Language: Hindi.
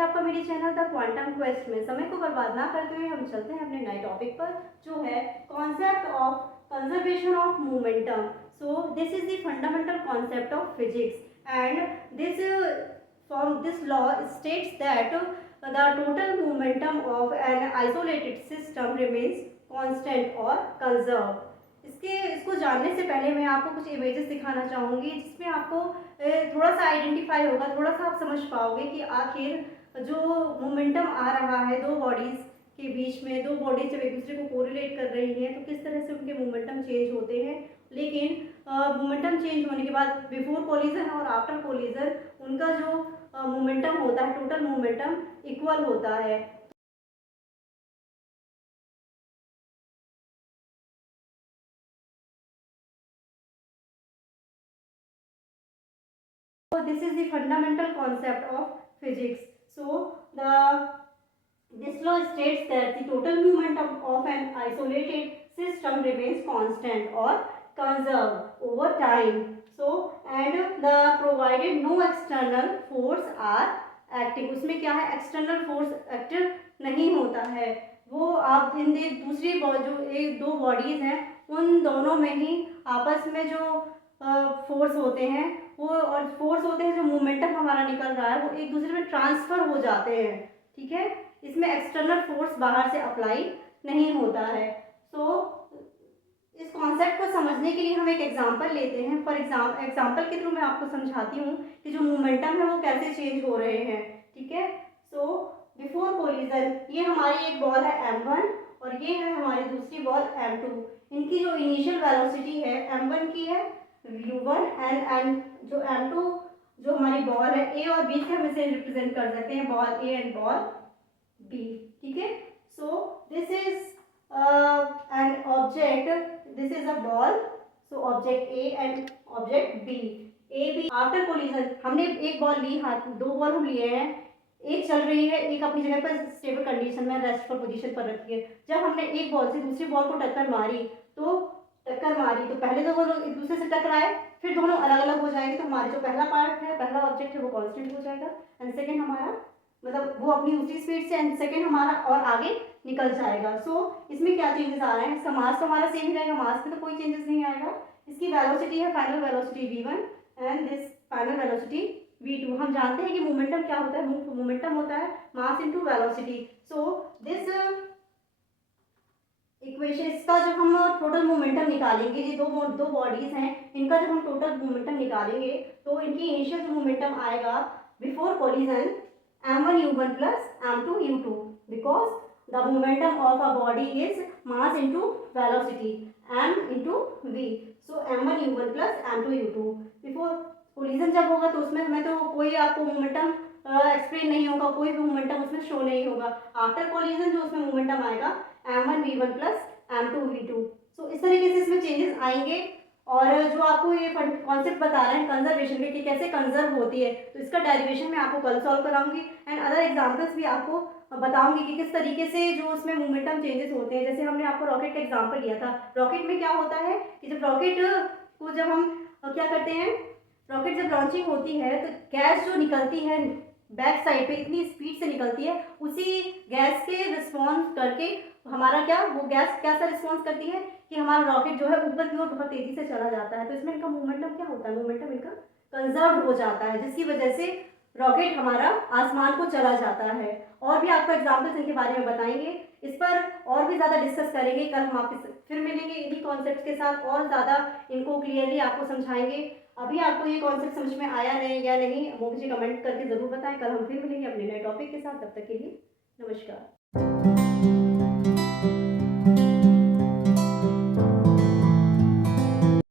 है आपका मेरे चैनल द क्वांटम क्वेस्ट में। समय को बर्बाद ना करते हुए हम चलते हैं अपने नए टॉपिक पर, जो है concept of conservation of momentum. So this is the fundamental concept of physics and this law states that the total momentum of an isolated system remains constant or conserved। इसको जानने से पहले मैं आपको कुछ इमेजेस दिखाना चाहूँगी, जिसमें आपको थोड़ा सा आइडेंटिफाई होगा, थोड़ा सा आप समझ पाओगे कि आखिर जो मोमेंटम आ रहा है दो बॉडीज़ के बीच में, दो बॉडीज जब एक दूसरे को कोरिलेट कर रही हैं तो किस तरह से उनके मोमेंटम चेंज होते हैं। लेकिन मोमेंटम चेंज होने के बाद बिफोर कोलिजन और आफ्टर कोलिजन उनका जो मोमेंटम होता है, टोटल मोमेंटम इक्वल होता है। So this is the fundamental concept of physics. So this law states that the total momentum of an isolated system remains constant or conserved over time. So and the provided no external force are active। उसमें क्या है, एक्सटर्नल फोर्स एक्टिव नहीं होता है। वो आप दूसरी जो एक दो बॉडीज हैं उन दोनों में ही आपस में जो फोर्स होते हैं वो और फोर्स होते हैं, जो मोमेंटम हमारा निकल रहा है वो एक दूसरे में ट्रांसफर हो जाते हैं। ठीक है, इसमें एक्सटर्नल फोर्स बाहर से अप्लाई नहीं होता है। इस कॉन्सेप्ट को समझने के लिए हम एक एग्जांपल लेते हैं। फॉर एग्जांपल के थ्रू मैं आपको समझाती हूँ कि जो मोमेंटम है वो कैसे चेंज हो रहे हैं। ठीक है, सो बिफोर कोलिजन ये हमारी एक बॉल है m1 और ये है हमारी दूसरी बॉल m2। इनकी जो इनिशियल वेलोसिटी है m1 की है v1 एंड जो m2 जो हमारी बॉल है a और b से हम इसे रिप्रेजेंट कर सकते हैं, ball a and ball b। ठीक है, so this is an object, this is a ball, so object A and object B। A B after collision हमने एक बॉल ली, हाथ दो बॉल हम लिए हैं, एक चल रही है, एक अपनी जगह पर स्टेबल कंडीशन में रेस्टफुल पोजीशन पर रखी है। जब हमने एक बॉल से दूसरी बॉल को टक्कर मारी तो पहले तो वो लोग एक दूसरे से टकराए, फिर दोनों अलग अलग हो जाएंगे। तो हमारे जो पहला पार्ट है, पहला ऑब्जेक्ट है वो कांस्टेंट हो जाएगा एंड सेकंड हमारा मतलब वो अपनी दूसरी स्पीड से एंड सेकंड हमारा और आगे निकल जाएगा। इसमें क्या चेंजेस आ रहे हैं, इसका मास तो हमारा सेम ही रहेगा, मास में तो कोई चेंजेस नहीं आएगा। इसकी वेलोसिटी है final velocity v1 and this final velocity v2। हम जानते हैं कि मोमेंटम क्या होता है, मोमेंटम होता है mass into velocity. So this equation, इसका जब हम टोटल मोमेंटम निकालेंगे, ये दो बॉडीज हैं, इनका जब हम टोटल मोमेंटम निकालेंगे तो इनकी इनिशियल जो मोमेंटम आएगा before collision m1 u1 plus m2 u2, because the momentum of a body is mass into velocity m into v। so m1 u1 plus m2 u2। Before collision जब होगा तो उसमें तो कोई आपको मोमेंटम एक्सप्लेन नहीं होगा, कोई भी मोमेंटम उसमें शो नहीं होगा। आफ्टर कोलिजन जो उसमें मोमेंटम आएगा m1 v1 plus m2 v2। सो इस तरीके से इसमें चेंजेस आएंगे। और जो आपको ये कॉन्सेप्ट बता रहे हैं कंजर्वेशन के कि कैसे कंजर्व होती है, तो इसका डेरिवेशन मैं आपको कल सॉल्व कराऊंगी एंड अदर एग्जांपल्स भी आपको बताऊंगी कि किस तरीके से जो उसमें मोमेंटम चेंजेस होते हैं। जैसे हमने आपको रॉकेट का एग्जांपल लिया था, रॉकेट में क्या होता है कि जब रॉकेट को जब हम क्या करते हैं, रॉकेट जब लॉन्चिंग होती है तो गैस जो निकलती है बैक साइड पे इतनी स्पीड से निकलती है, उसी गैस के रिस्पॉन्स करके हमारा क्या वो गैस कैसा रिस्पॉन्स करती है कि हमारा रॉकेट जो है ऊपर की ओर बहुत तेजी से चला जाता है। तो इसमें इनका मोमेंटम क्या होता है, मोमेंटम इनका कंजर्व हो जाता है, जिसकी वजह से रॉकेट हमारा आसमान को चला जाता है। और भी आपको एग्जाम्पल्स इनके बारे में बताएंगे, इस पर और भी ज़्यादा डिस्कस करेंगे। कल हम आपके फिर मिलेंगे इन्हीं कॉन्सेप्ट के साथ और ज़्यादा इनको क्लियरली आपको समझाएंगे। अभी आपको ये कॉन्सेप्ट समझ में आया नहीं या नहीं वो मुझे कमेंट करके ज़रूर बताएं। कल हम फिर मिलेंगे अपने नए टॉपिक के साथ, तब तक के लिए नमस्कार।